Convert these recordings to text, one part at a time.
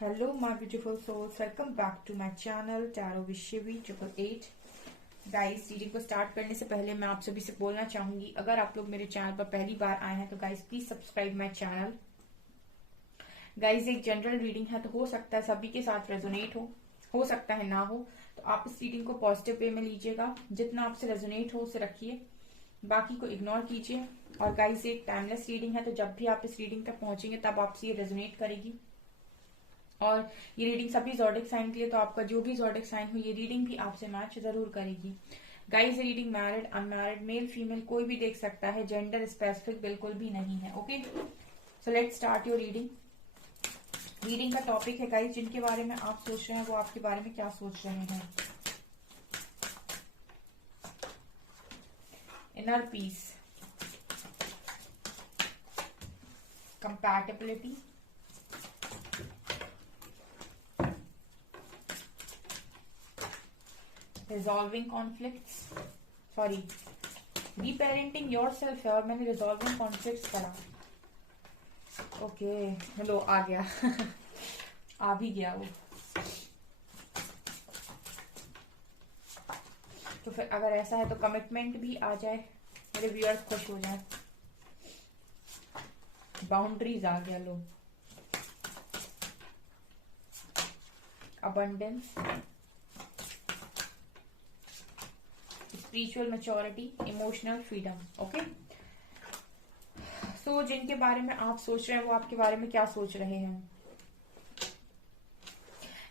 Hello, my beautiful souls. Welcome back to my channel Tarot with Shivi 888. Guys, reading को start करने से पहले मैं आप सभी से बोलना चाहूंगी, अगर आप लोग मेरे चैनल पर पहली बार आए हैं तो guys please subscribe my channel. Guys, एक जनरल रीडिंग है तो हो सकता है सभी के साथ रेजोनेट हो सकता है ना हो, तो आप इस रीडिंग को पॉजिटिव वे में लीजिएगा। जितना आपसे रेजोनेट हो उसे रखिए, बाकी को इग्नोर कीजिए। और गाइस, एक टाइमलेस रीडिंग है तो जब भी आप इस रीडिंग तक पहुंचेंगे तब आपसे ये रेजोनेट करेगी। और ये रीडिंग सभी ज़ोडिक साइन के लिए, तो आपका जो भी ज़ोडिक साइन हो ये रीडिंग भी आपसे मैच जरूर करेगी। गाइस, ये reading married, unmarried, male female कोई भी देख सकता है, जेंडर स्पेसिफिक बिल्कुल भी नहीं है। Okay, so let's start your reading. Reading का टॉपिक है गाइस, जिनके बारे में आप सोच रहे हैं वो आपके बारे में क्या सोच रहे हैं। Inner peace, compatibility, resolving conflicts, sorry reparenting yourself है और मैंने रिजॉल्विंग कॉन्फ्लिक्ट्स करा। ओके, हेलो आ गया आ भी गया वो। तो फिर अगर ऐसा है तो कमिटमेंट भी आ जाए, मेरे व्यूअर्स खुश हो जाए। बाउंड्रीज आ गया, लो abundance, spiritual maturity, emotional freedom. Okay, so जिनके बारे में आप सोच रहे हैं वो आपके बारे में क्या सोच रहे हैं।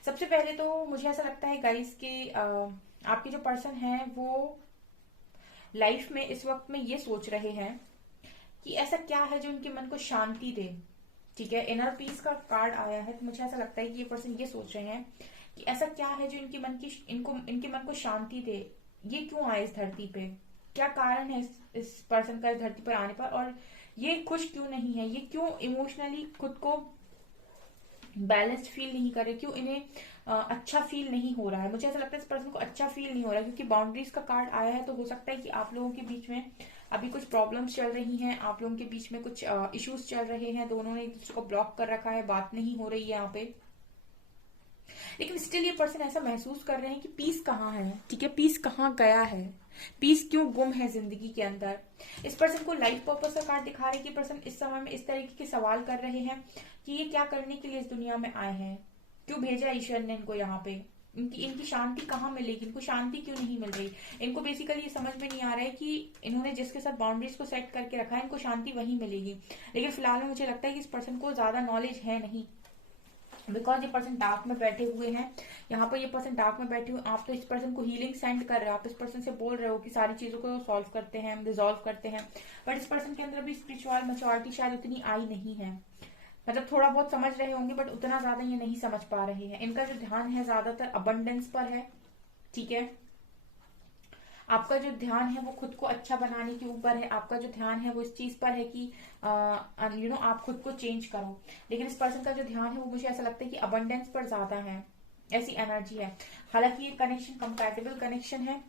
सबसे पहले तो मुझे ऐसा लगता है गाइस कि आपके जो पर्सन है वो लाइफ में इस वक्त में ये सोच रहे हैं कि ऐसा क्या है जो इनके मन को शांति दे। ठीक है, इनर पीस का कार्ड आया है तो मुझे ऐसा लगता है कि ये पर्सन ये सोच रहे हैं कि ऐसा क्या है जो इनके मन को शांति दे। ये क्यों आए इस धरती पे, क्या कारण है इस पर्सन का इस धरती पर आने पर, और ये खुश क्यों नहीं है, ये क्यों इमोशनली खुद को बैलेंस्ड फील नहीं कर रहे, क्यों इन्हें अच्छा फील नहीं हो रहा है। मुझे ऐसा लगता है इस पर्सन को अच्छा फील नहीं हो रहा है क्योंकि बाउंड्रीज का कार्ड आया है। तो हो सकता है कि आप लोगों के बीच में अभी कुछ प्रॉब्लम्स चल रही हैं, आप लोगों के बीच में कुछ इश्यूज चल रहे हैं, दोनों ने एक दूसरे को ब्लॉक कर रखा है, बात नहीं हो रही है यहाँ पे। लेकिन स्टिल ये पर्सन ऐसा महसूस कर रहे हैं कि पीस कहाँ है। ठीक है, पीस कहाँ गया है, पीस क्यों गुम है जिंदगी के अंदर। इस पर्सन को लाइफ पर्पस का कार्ड दिखा रहे हैं कि पर्सन इस समय में इस तरीके के सवाल कर रहे हैं कि ये क्या करने के लिए इस दुनिया में आए हैं, क्यों भेजा ईश्वर ने इनको यहाँ पे, इनकी शांति कहाँ मिलेगी, इनको शांति क्यों नहीं मिल रही। इनको बेसिकली ये समझ में नहीं आ रहा है कि इन्होंने जिसके साथ बाउंड्रीज को सेट करके रखा है इनको शांति वहीं मिलेगी। लेकिन फिलहाल में मुझे लगता है कि इस पर्सन को ज्यादा नॉलेज है नहीं, बिकॉज ये पर्सन डार्क में बैठे हुए हैं। यहाँ पर ये पर्सन डार्क में बैठे हुए, आप तो इस पर्सन को हीलिंग सेंड कर रहे हो, आप इस पर्सन से बोल रहे हो कि सारी चीजों को सॉल्व करते हैं, रिजॉल्व करते हैं, बट इस पर्सन के अंदर भी स्पिरिचुअल मैच्योरिटी शायद उतनी आई नहीं है। मतलब थोड़ा बहुत समझ रहे होंगे बट उतना ज्यादा ये नहीं समझ पा रहे हैं। इनका जो ध्यान है ज्यादातर अबंडेंस पर है। ठीक है, आपका जो ध्यान है वो खुद को अच्छा बनाने के ऊपर है, आपका जो ध्यान है वो इस चीज पर है कि आप खुद को चेंज करो। लेकिन इस पर्सन का जो ध्यान है वो मुझे ऐसा लगता है कि अबंडेंस पर ज्यादा है, ऐसी एनर्जी है। हालांकि ये कनेक्शन कंपैटिबल कनेक्शन है,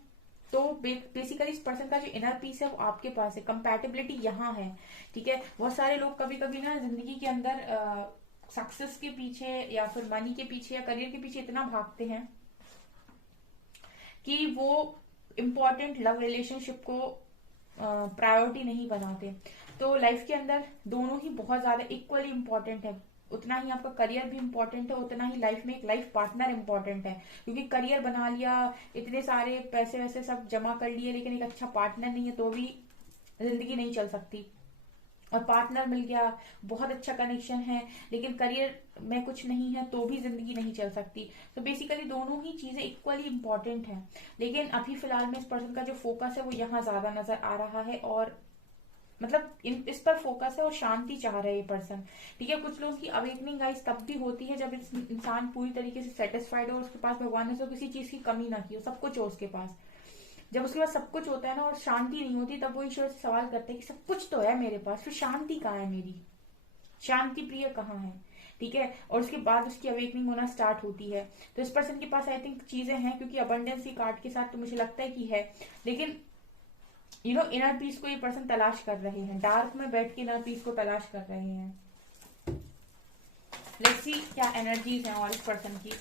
तो बेसिकली इस पर्सन का जो इनर पीस है वो आपके पास है, कंपैटिबिलिटी यहाँ है। ठीक है, बहुत सारे लोग कभी कभी ना जिंदगी के अंदर सक्सेस के पीछे या फिर मनी के पीछे या करियर के पीछे इतना भागते हैं कि वो इम्पोर्टेंट लव रिलेशनशिप को प्रायोरिटी नहीं बनाते। तो लाइफ के अंदर दोनों ही बहुत ज्यादा इक्वली इम्पोर्टेंट है। उतना ही आपका करियर भी इम्पोर्टेंट है, उतना ही लाइफ में एक लाइफ पार्टनर इम्पोर्टेंट है। क्योंकि करियर बना लिया, इतने सारे पैसे वैसे सब जमा कर लिए, लेकिन एक अच्छा पार्टनर नहीं है तो भी जिंदगी नहीं चल सकती। और पार्टनर मिल गया, बहुत अच्छा कनेक्शन है, लेकिन करियर में कुछ नहीं है तो भी जिंदगी नहीं चल सकती। तो बेसिकली दोनों ही चीजें इक्वली इंपॉर्टेंट है। लेकिन अभी फिलहाल में इस पर्सन का जो फोकस है वो यहाँ ज्यादा नजर आ रहा है, और मतलब इस पर फोकस है और शांति चाह रहे हैं ये पर्सन। ठीक है, कुछ लोगों की अवेकनिंग गाइस तब भी होती है जब इंसान पूरी तरीके से सेटिस्फाइड हो, उसके पास भगवान ने तो किसी चीज की कमी ना की हो, सब कुछ हो उसके पास। जब उसके पास सब कुछ होता है ना और शांति नहीं होती, तब वो ईश्वर से सवाल करते हैं कि सब कुछ तो है मेरे पास, फिर शांति कहाँ है मेरी, शांति प्रिय कहाँ है। ठीक है, और उसके बाद उसकी अवेकनिंग होना स्टार्ट होती है। तो इस पर्सन के पास आई थिंक चीजें हैं, क्योंकि अबंडेंस की कार्ड के साथ तो मुझे लगता है कि है। लेकिन इनर पीस को ये पर्सन तलाश कर रहे हैं, डार्क में बैठ के इनर पीस को तलाश कर रहे हैं। लेट्स सी क्या एनर्जीज हैं और इस पर्सन की।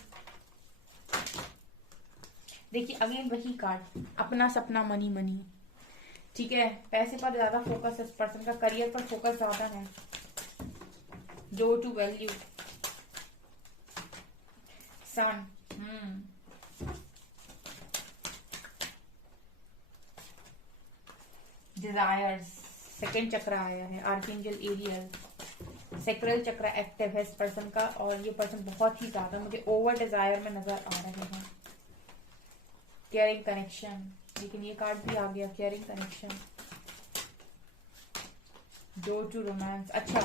देखिए अगेन वही कार्ड, अपना सपना मनी मनी। ठीक है, पैसे पर ज्यादा फोकस है इस पर्सन का, करियर पर फोकस ज्यादा है। Door to value, sun, desires, second chakra आया है, archangel Ariel, sacral chakra active है इस पर्सन का, और ये पर्सन बहुत ही ज्यादा मुझे ओवर डिजायर में नजर आ रहे हैं। केयरिंग कनेक्शन, लेकिन ये कार्ड भी आ गया, caring connection, door to romance. अच्छा,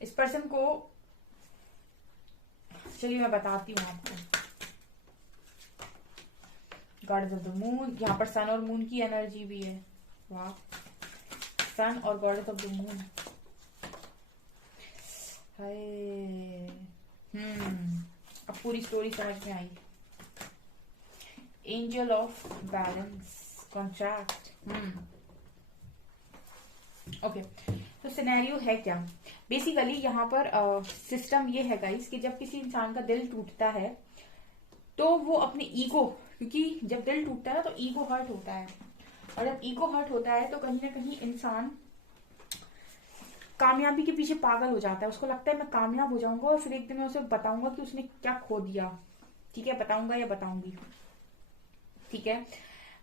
इस पर्सन को, चलिए मैं बताती हूँ आपको। गॉडेस ऑफ द मून, यहाँ पर सन और मून की एनर्जी भी है। वाह, सन और गॉडेस ऑफ द मून। अब पूरी स्टोरी समझ में आई। Angel of balance, contract. Okay, तो सिनेरियो है क्या बेसिकली यहाँ पर। सिस्टम ये है गाइस कि जब किसी इंसान का दिल टूटता है तो वो अपने ईगो, क्योंकि जब दिल टूटता है तो ईगो हर्ट होता है, और जब ईगो हर्ट होता है तो कहीं ना कहीं इंसान कामयाबी के पीछे पागल हो जाता है। उसको लगता है मैं कामयाब हो जाऊंगा और फिर एक दिन मैं उसे बताऊंगा कि उसने क्या खो दिया। ठीक है, बताऊंगा या बताऊंगी। ठीक है,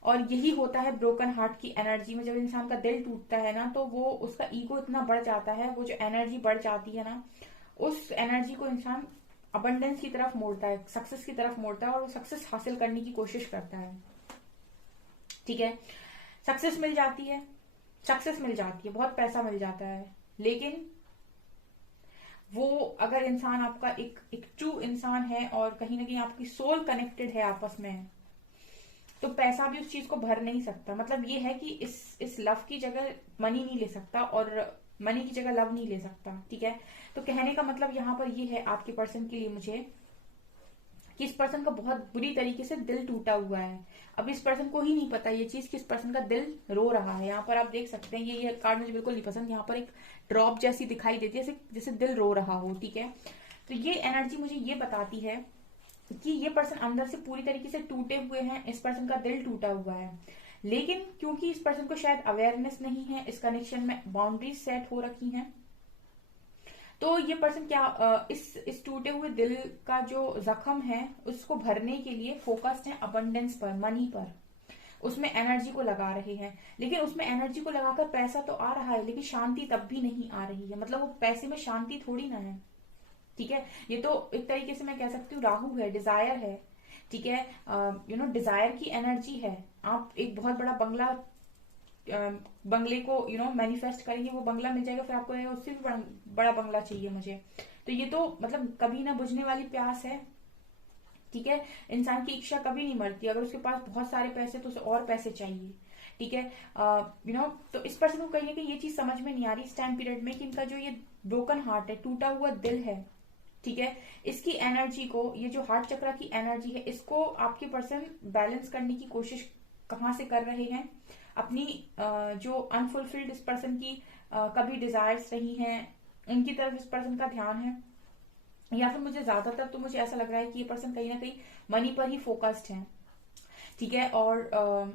और यही होता है ब्रोकन हार्ट की एनर्जी में। जब इंसान का दिल टूटता है ना तो वो, उसका ईगो इतना बढ़ जाता है, वो जो एनर्जी बढ़ जाती है ना, उस एनर्जी को इंसान अबंडेंस की तरफ मोड़ता है, सक्सेस की तरफ मोड़ता है, और वो सक्सेस हासिल करने की कोशिश करता है। ठीक है, सक्सेस मिल जाती है, सक्सेस मिल जाती है, बहुत पैसा मिल जाता है, लेकिन वो अगर इंसान आपका एक ट्रू इंसान है और कहीं ना कहीं आपकी सोल कनेक्टेड है आपस में, तो पैसा भी उस चीज को भर नहीं सकता। मतलब ये है कि इस लव की जगह मनी नहीं ले सकता, और मनी की जगह लव नहीं ले सकता। ठीक है, तो कहने का मतलब यहाँ पर ये है आपके पर्सन के लिए मुझे, कि इस पर्सन का बहुत बुरी तरीके से दिल टूटा हुआ है। अब इस पर्सन को ही नहीं पता ये चीज कि इस पर्सन का दिल रो रहा है। यहाँ पर आप देख सकते हैं, ये कार्ड मुझे बिल्कुल नहीं पसंद। यहाँ पर एक ड्रॉप जैसी दिखाई देती है, जैसे जैसे दिल रो रहा हो। ठीक है, तो ये एनर्जी मुझे ये बताती है कि ये पर्सन अंदर से पूरी तरीके से टूटे हुए हैं, इस पर्सन का दिल टूटा हुआ है, लेकिन क्योंकि इस पर्सन को शायद अवेयरनेस नहीं है, इस कनेक्शन में बाउंड्रीज सेट हो रखी हैं, तो ये पर्सन क्या इस टूटे हुए दिल का जो जख्म है उसको भरने के लिए फोकस्ड है अबंडेंस पर, मनी पर, उसमें एनर्जी को लगा रहे हैं। लेकिन उसमें एनर्जी को लगाकर पैसा तो आ रहा है, लेकिन शांति तब भी नहीं आ रही है। मतलब वो पैसे में शांति थोड़ी ना है। ठीक है, ये तो एक तरीके से मैं कह सकती हूँ राहु है, डिजायर है। ठीक है, डिजायर की एनर्जी है। आप एक बहुत बड़ा बंगले को मैनिफेस्ट करेंगे, वो बंगला मिल जाएगा, फिर आपको उससे भी बड़ा बंगला चाहिए मुझे। तो ये तो मतलब कभी ना बुझने वाली प्यास है। ठीक है, इंसान की इच्छा कभी नहीं मरती। अगर उसके पास बहुत सारे पैसे तो उसे और पैसे चाहिए। ठीक है, तो इस पर्सन को कहीं ना कहीं ये चीज समझ में नहीं आ रही इस टाइम पीरियड में कि इनका जो ये ब्रोकन हार्ट है, टूटा हुआ दिल है, ठीक है, इसकी एनर्जी को, ये जो हार्ट चक्र की एनर्जी है, इसको आपके पर्सन बैलेंस करने की कोशिश कहाँ से कर रहे हैं? अपनी जो अनफुलफिल्ड इस पर्सन की कभी डिजायर्स रही हैं, उनकी तरफ इस पर्सन का ध्यान है, या फिर मुझे ज्यादातर तो मुझे ऐसा लग रहा है कि ये पर्सन कहीं ना कहीं मनी पर ही फोकस्ड है। ठीक है, और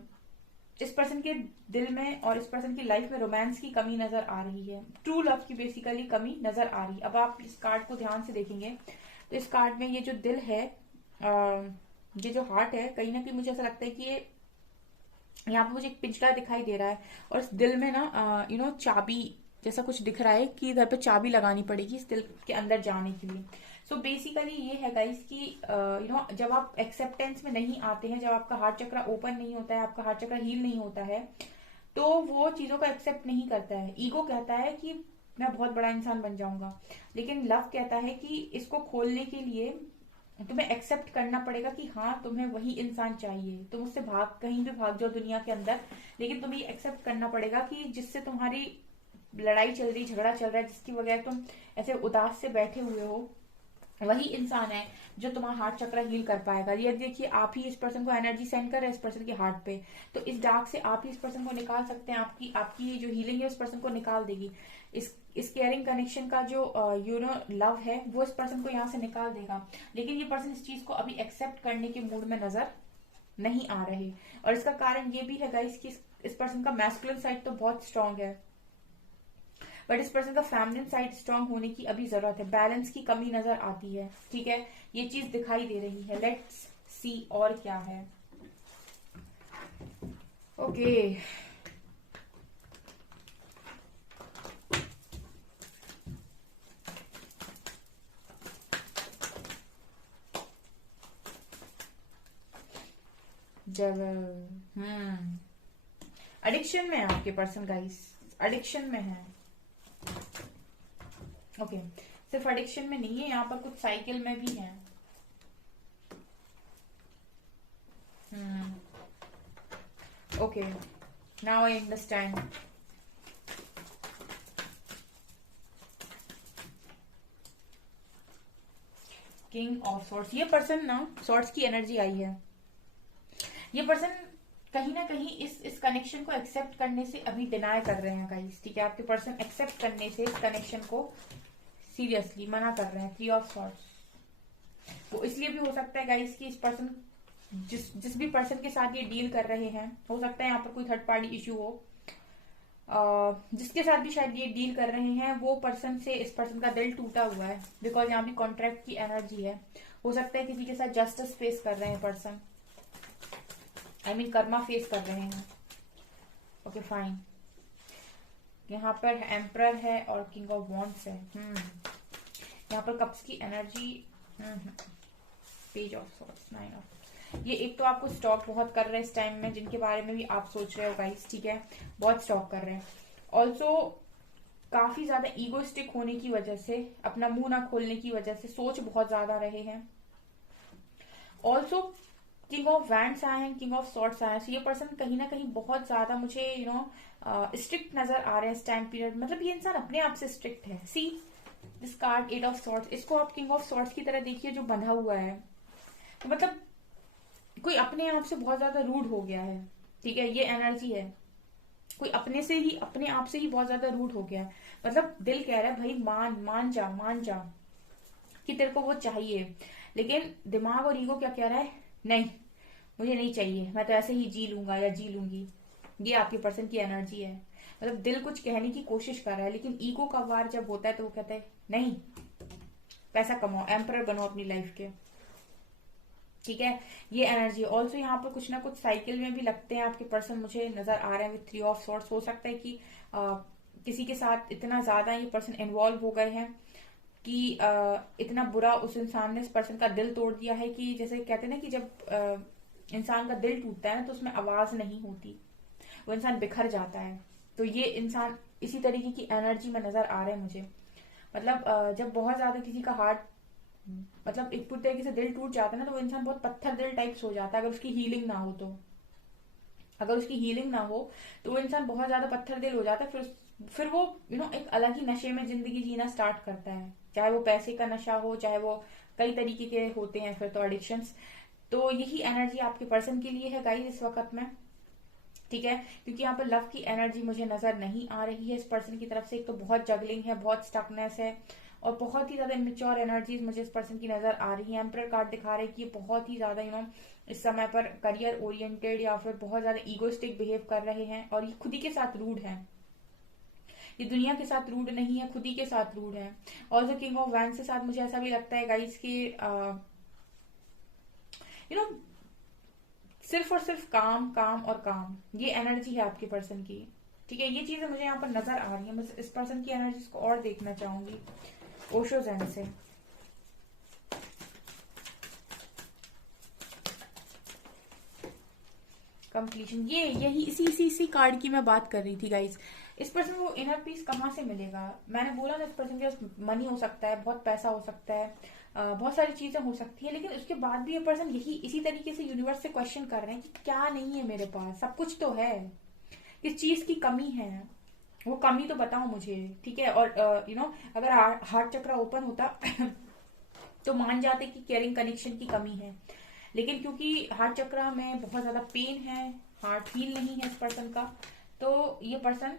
इस पर्सन के दिल में और इस पर्सन की लाइफ में रोमांस की कमी नजर आ रही है, ट्रू लव की बेसिकली कमी नजर आ रही है। अब आप इस कार्ड को ध्यान से देखेंगे तो इस कार्ड में ये जो दिल है, ये जो हार्ट है, कहीं ना कहीं मुझे ऐसा लगता है कि ये, यहाँ पे मुझे एक पिंजरा दिखाई दे रहा है, और इस दिल में ना चाबी जैसा कुछ दिख रहा है कि इधर पे चाबी लगानी पड़ेगी इस दिल के अंदर जाने के लिए। सो बेसिकली ये है गाइस कि जब आप एक्सेप्टेंस में नहीं आते हैं, जब आपका हार्ट चक्र ओपन नहीं होता है, आपका हार्ट चक्र हील नहीं होता है, तो वो चीजों को एक्सेप्ट नहीं करता है। ईगो कहता है कि मैं बहुत बड़ा इंसान बन जाऊंगा, लेकिन लव कहता है कि इसको खोलने के लिए तुम्हें एक्सेप्ट करना पड़ेगा कि हाँ, तुम्हें वही इंसान चाहिए। तुम उससे कहीं भी भाग जाओ दुनिया के अंदर, लेकिन तुम्हें एक्सेप्ट करना पड़ेगा कि जिससे तुम्हारी लड़ाई चल रही, झगड़ा चल रहा है, जिसकी वजह तुम ऐसे उदास से बैठे हुए हो, वही इंसान है जो तुम्हारा हार्ट चक्र हील कर पाएगा। ये देखिए, आप ही इस पर्सन को एनर्जी सेंड कर रहे हैं इस पर्सन के हार्ट पे, तो इस डार्क से आप ही इस पर्सन को निकाल सकते हैं। आपकी आपकी जो हीलिंग है उस पर्सन को निकाल देगी। इस इस केयरिंग कनेक्शन का जो लव है वो इस पर्सन को यहाँ से निकाल देगा, लेकिन ये पर्सन इस चीज को अभी एक्सेप्ट करने के मूड में नजर नहीं आ रहे। और इसका कारण ये भी है गाइस कि इस पर्सन का मैस्कुलिन साइड तो बहुत स्ट्रांग है, बट इस पर्सन का फेमिनिन साइड स्ट्रांग होने की अभी जरूरत है। बैलेंस की कमी नजर आती है, ठीक है, ये चीज दिखाई दे रही है। लेट्स सी और क्या है। ओके जब एडिक्शन में है आपके पर्सन गाइस, एडिक्शन में है। ओके सिर्फ एडिक्शन में नहीं है, यहाँ पर कुछ साइकिल में भी है। Okay now I understand. King of swords, ये पर्सन ना सॉर्ड्स की एनर्जी आई है। ये पर्सन कहीं ना कहीं इस कनेक्शन को एक्सेप्ट करने से अभी डिनाई कर रहे हैं गाइस, ठीक है। आपके पर्सन एक्सेप्ट करने से इस कनेक्शन को सीरियसली मना कर रहे हैं। 3 ऑफ सॉर्ड्स वो इसलिए भी हो सकता है गाइस कि इस पर्सन जिस भी पर्सन के साथ ये डील कर रहे हैं, हो सकता है यहाँ पर कोई थर्ड पार्टी इश्यू हो, जिसके साथ भी शायद ये डील कर रहे हैं वो पर्सन से इस पर्सन का दिल टूटा हुआ है, बिकॉज यहाँ भी कॉन्ट्रैक्ट की एनर्जी है। हो सकता है किसी के साथ जस्टिस फेस कर रहे हैं person, I mean Karma face कर रहे हैं। ओके फाइन, यहाँ पर एम्परर है और किंग ऑफ वॉन्ड्स है। यहाँ पर कप्स की energy, page of swords, 9 of. ये एक तो आपको स्टॉक बहुत कर रहे हैं इस टाइम में, जिनके बारे में भी आप सोच रहे हो गाइस, ठीक है, बहुत स्टॉक कर रहे हैं। ऑल्सो काफी ज्यादा ईगोइस्टिक होने की वजह से, अपना मुंह ना खोलने की वजह से सोच बहुत ज्यादा रहे हैं। ऑल्सो किंग ऑफ वैंड्स आए हैं, किंग ऑफ सॉर्ड्स आए हैं, तो ये पर्सन कहीं ना कहीं बहुत ज्यादा मुझे स्ट्रिक्ट नजर आ रहे हैं इस टाइम पीरियड। मतलब ये इंसान अपने आप से स्ट्रिक्ट है। See this card 8 of swords, इसको आप किंग ऑफ सॉर्ड्स की तरह देखिए जो बंधा हुआ है। तो मतलब कोई अपने आप से बहुत ज्यादा रूड हो गया है, ठीक है, ये एनर्जी है। कोई अपने आप से ही बहुत ज्यादा रूड हो गया है। मतलब दिल कह रहा है भाई मान जा कि तेरे को वो चाहिए, लेकिन दिमाग और ईगो क्या कह रहा है, नहीं मुझे नहीं चाहिए, मैं तो ऐसे ही जी लूंगा या जी लूंगी। ये आपके पर्सन की एनर्जी है। मतलब दिल कुछ कहने की कोशिश कर रहा है, लेकिन ईगो का वार जब होता है तो वो कहता है नहीं, पैसा कमाओ, एम्परर बनो अपनी लाइफ के, ठीक है, ये एनर्जी। ऑल्सो यहाँ पर कुछ ना कुछ साइकिल में भी लगते हैं आपके पर्सन, मुझे नजर आ रहे हैं विद 3 ऑफ सॉर्ड्स। हो सकता है कि किसी के साथ इतना ज्यादा ये पर्सन इन्वॉल्व हो गए हैं कि इतना बुरा उस इंसान ने इस पर्सन का दिल तोड़ दिया है कि जैसे कहते हैं ना कि जब इंसान का दिल टूटता है ना तो उसमें आवाज नहीं होती, वो इंसान बिखर जाता है। तो ये इंसान इसी तरीके की एनर्जी में नजर आ रहे हैं मुझे। मतलब जब बहुत ज्यादा किसी का हार्ट, मतलब एक पूरी तरीके से दिल टूट जाता है ना, तो वो इंसान बहुत पत्थर दिल टाइप्स हो जाता है अगर उसकी हीलिंग ना हो तो। अगर उसकी हीलिंग ना हो तो वो इंसान बहुत ज्यादा पत्थर दिल हो जाता है। फिर वो एक अलग ही नशे में जिंदगी जीना स्टार्ट करता है, चाहे वो पैसे का नशा हो, चाहे वो कई तरीके के होते हैं फिर तो एडिक्शंस। तो यही एनर्जी आपके पर्सन के लिए है गाइस इस वक्त में, ठीक है, क्योंकि यहाँ पर लव की एनर्जी मुझे नजर नहीं आ रही है इस पर्सन की तरफ से। एक तो बहुत जगलिंग है, बहुत स्टकनेस है, और बहुत ही ज्यादा इमेच्योर एनर्जीज मुझे इस पर्सन की नजर आ रही है। एम्परर कार्ड दिखा रहे हैं कि ये बहुत ही ज्यादा इस समय पर करियर ओरिएंटेड या फिर बहुत ज्यादा ईगोस्टिक बिहेव कर रहे हैं, और ये खुद ही के साथ रूड है। ये दुनिया के साथ रूड नहीं है, खुद ही के साथ रूड है। ऑल्सो किंग ऑफ वैंड्स के साथ मुझे ऐसा भी लगता है गाइस कि सिर्फ और सिर्फ काम काम और काम, ये एनर्जी है आपके पर्सन की, ठीक है। ये चीजें मुझे यहाँ पर नजर आ रही है। मैं इस पर्सन की एनर्जी को और देखना चाहूंगी ओशो जैन से। कंप्लीशन, ये यही इसी कार्ड की मैं बात कर रही थी गाइस। इस पर्सन को इनर पीस कहाँ से मिलेगा? मैंने बोला ना, इस पर्सन के पास मनी हो सकता है, बहुत पैसा हो सकता है, बहुत सारी चीजें हो सकती है, लेकिन उसके बाद भी ये पर्सन इसी तरीके से यूनिवर्स से क्वेश्चन कर रहे हैं कि क्या नहीं है मेरे पास, सब कुछ तो है, किस चीज की कमी है, वो कमी तो बताओ मुझे, ठीक है। और अगर हार्ट चक्र ओपन होता तो मान जाते कि केयरिंग कनेक्शन की कमी है, लेकिन क्योंकि हार्ट चक्र में बहुत ज्यादा पेन है, हार्ट हील नहीं है इस पर्सन का, तो ये पर्सन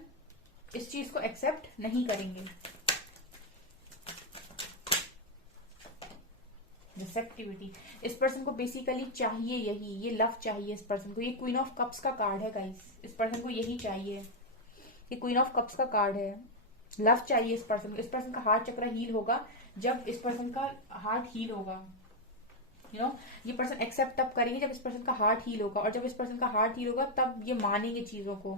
इस चीज को एक्सेप्ट नहीं करेंगे। रिसेप्टिविटी, इस पर्सन को बेसिकली चाहिए यही, ये लव चाहिए इस पर्सन को। ये क्वीन ऑफ कप्स का कार्ड है गाइस, इस पर्सन को यही चाहिए। ये क्वीन ऑफ कप्स का कार्ड है, लव चाहिए इस पर्सन को। इस पर्सन का हार्ट चक्र हील होगा जब इस पर्सन का हार्ट हील होगा, यू नो, ये पर्सन एक्सेप्ट तब करेंगे जब इस पर्सन का हार्ट हील होगा, और जब इस पर्सन का हार्ट हील होगा तब ये मानेंगे चीजों को।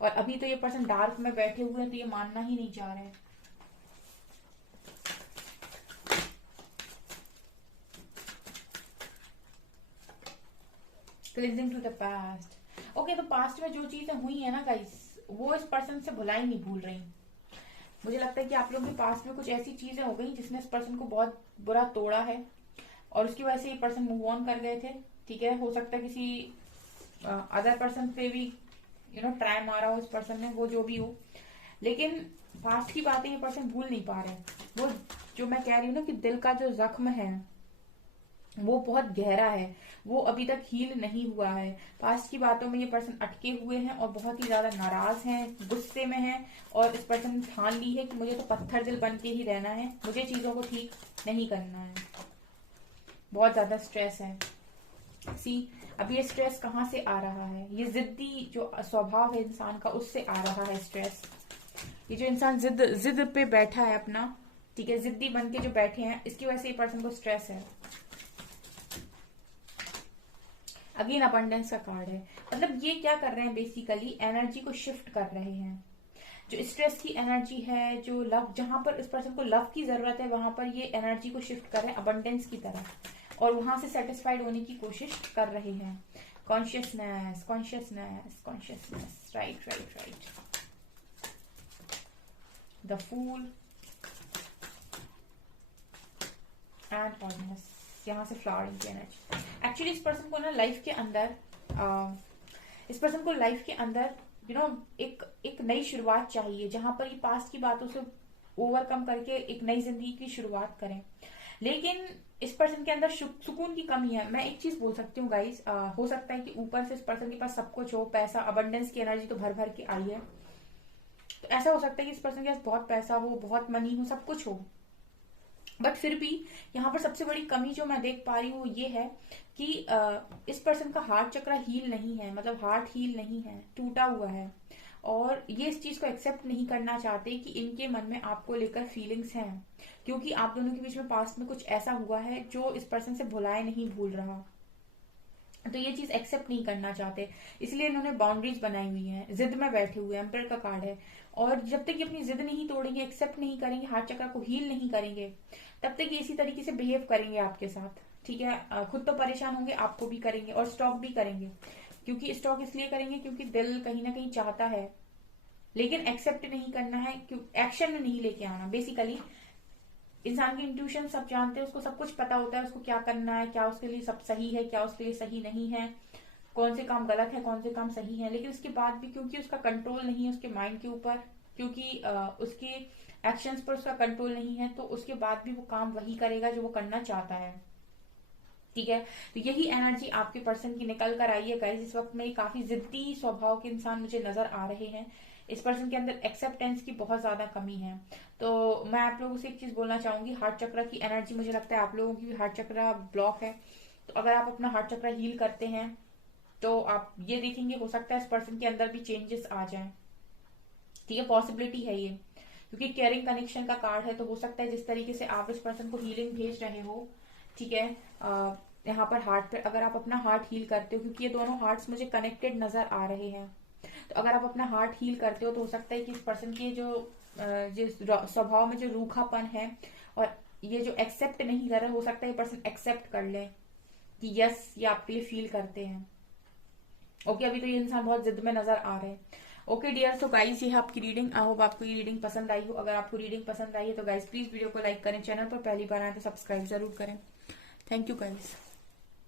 और अभी तो ये पर्सन डार्क में बैठे हुए हैं, तो ये मानना ही नहीं चाह रहे। Clinging to the past. Okay, तो पास्ट में जो चीजें हुई है ना गाइस, वो इस पर्सन से भुलाई नहीं भूल रही। मुझे लगता है कि आप लोगों के पास्ट में कुछ ऐसी चीजें हो गई जिसने इस पर्सन को बहुत बुरा तोड़ा है, और उसकी वजह से ये पर्सन मूव ऑन कर गए थे। ठीक है, हो सकता है किसी अदर पर्सन पे भी ट्राई मारा हो इस पर्सन ने, वो जो भी हो, लेकिन पास्ट की बातें ये पर्सन भूल नहीं पा रहे। वो जो मैं कह रही हूँ ना कि दिल का जो जख्म है वो बहुत गहरा है, वो अभी तक हील नहीं हुआ है। पास्ट की बातों में ये पर्सन अटके हुए हैं और बहुत ही ज्यादा नाराज हैं, गुस्से में हैं, और इस पर्सन ने ठान ली है कि मुझे तो पत्थर दिल बन के ही रहना है, मुझे चीजों को ठीक नहीं करना है। बहुत ज्यादा स्ट्रेस है। अब ये स्ट्रेस कहाँ से आ रहा है? ये जिद्दी जो स्वभाव है इंसान का, उससे आ रहा है स्ट्रेस। ये जो इंसान जिद पे बैठा है अपना, ठीक है, जिद्दी बन के जो बैठे हैं, इसकी वजह से ये पर्सन को स्ट्रेस है। अगेन अबंडेंस का कार्ड है, मतलब ये क्या कर रहे हैं, बेसिकली एनर्जी को शिफ्ट कर रहे हैं। जो स्ट्रेस की एनर्जी है, जो लव, जहां पर इस पर्सन को लव की जरूरत है, वहां पर ये एनर्जी को शिफ्ट कर रहे हैं अबंडेंस की तरफ, और वहां से सेटिस्फाइड होने की कोशिश कर रहे हैं। Consciousness, consciousness, consciousness, right right right. The fool and ordinance, यहाँ से फ्लावरिंग की एनर्जी। एक्चुअली इस पर्सन को ना लाइफ के अंदर इस पर्सन को लाइफ के अंदर एक नई शुरुआत चाहिए, जहां पर ये पास्ट की बातों से ओवरकम करके एक नई जिंदगी की शुरुआत करें। लेकिन इस पर्सन के अंदर सुकून की कमी है। मैं एक चीज बोल सकती हूँ गाइस, हो सकता है कि ऊपर से इस पर्सन के पास सब कुछ हो, पैसा, अबंडेंस की एनर्जी तो भर भर के आई है, तो ऐसा हो सकता है कि इस पर्सन के पास बहुत पैसा हो, बहुत मनी हो, सब कुछ हो, बट फिर भी यहाँ पर सबसे बड़ी कमी जो मैं देख पा रही हूँ ये है कि इस पर्सन का हार्ट चक्र हील नहीं है, मतलब हार्ट हील नहीं है, टूटा हुआ है, और ये इस चीज को एक्सेप्ट नहीं करना चाहते कि इनके मन में आपको लेकर फीलिंग्स हैं, क्योंकि आप दोनों के बीच में पास्ट में कुछ ऐसा हुआ है जो इस पर्सन से भुलाए नहीं भूल रहा। तो ये चीज एक्सेप्ट नहीं करना चाहते, इसलिए इन्होंने बाउंड्रीज बनाई हुई हैं, जिद में बैठे हुए हैं। एम्परर का कार्ड है, और जब तक ये अपनी जिद नहीं तोड़ेंगे, एक्सेप्ट नहीं करेंगे, हार्ट चक्र को हील नहीं करेंगे, तब तक ये इसी तरीके से बिहेव करेंगे आपके साथ। ठीक है, खुद तो परेशान होंगे, आपको भी करेंगे, और स्टॉक भी करेंगे। क्योंकि स्टॉक इसलिए करेंगे क्योंकि दिल कहीं ना कहीं चाहता है, लेकिन एक्सेप्ट नहीं करना है, एक्शन में नहीं लेके आना। बेसिकली इंसान की इंट्यूशन सब जानते हैं, उसको सब कुछ पता होता है, उसको क्या करना है, क्या उसके लिए सब सही है, क्या उसके लिए सही नहीं है, कौन से काम गलत है, कौन से काम सही है। लेकिन उसके बाद भी क्योंकि उसका कंट्रोल नहीं है उसके माइंड के ऊपर, क्योंकि उसके एक्शंस पर उसका कंट्रोल नहीं है, तो उसके बाद भी वो काम वही करेगा जो वो करना चाहता है। ठीक है, तो यही एनर्जी आपके पर्सन की निकल कर आई है गाइस। इस वक्त में काफी जिद्दी स्वभाव के इंसान मुझे नजर आ रहे हैं। इस पर्सन के अंदर एक्सेप्टेंस की बहुत ज्यादा कमी है। तो मैं आप लोगों से एक चीज बोलना चाहूंगी, हार्ट चक्र की एनर्जी, मुझे लगता है आप लोगों की भी हार्ट चक्र ब्लॉक है। तो अगर आप अपना हार्ट चक्र हील करते हैं तो आप ये देखेंगे, हो सकता है इस पर्सन के अंदर भी चेंजेस आ जाएं। ठीक है, पॉसिबिलिटी है ये, क्योंकि केयरिंग कनेक्शन का कार्ड है, तो हो सकता है जिस तरीके से आप इस पर्सन को हीलिंग भेज रहे हो, ठीक है, यहाँ पर हार्ट पे अगर आप अपना हार्ट हील करते हो, क्योंकि ये दोनों हार्ट्स मुझे कनेक्टेड नजर आ रहे हैं, तो अगर आप अपना हार्ट हील करते हो तो हो सकता है कि इस पर्सन के जो स्वभाव में जो रूखापन है और ये जो एक्सेप्ट नहीं कर रहे, हो सकता है ये पर्सन एक्सेप्ट कर ले कि यस ये आपके लिए फील करते हैं। ओके, अभी तो ये इंसान बहुत जिद में नजर आ रहे हैं। ओके डियर, तो गाइस ये है आपकी रीडिंग। आई होप आपको ये रीडिंग पसंद आई हो। अगर आपको रीडिंग पसंद आई है तो गाइस प्लीज वीडियो को लाइक करें, चैनल पर पहली बार आए तो सब्सक्राइब जरूर करें। Thank you guys.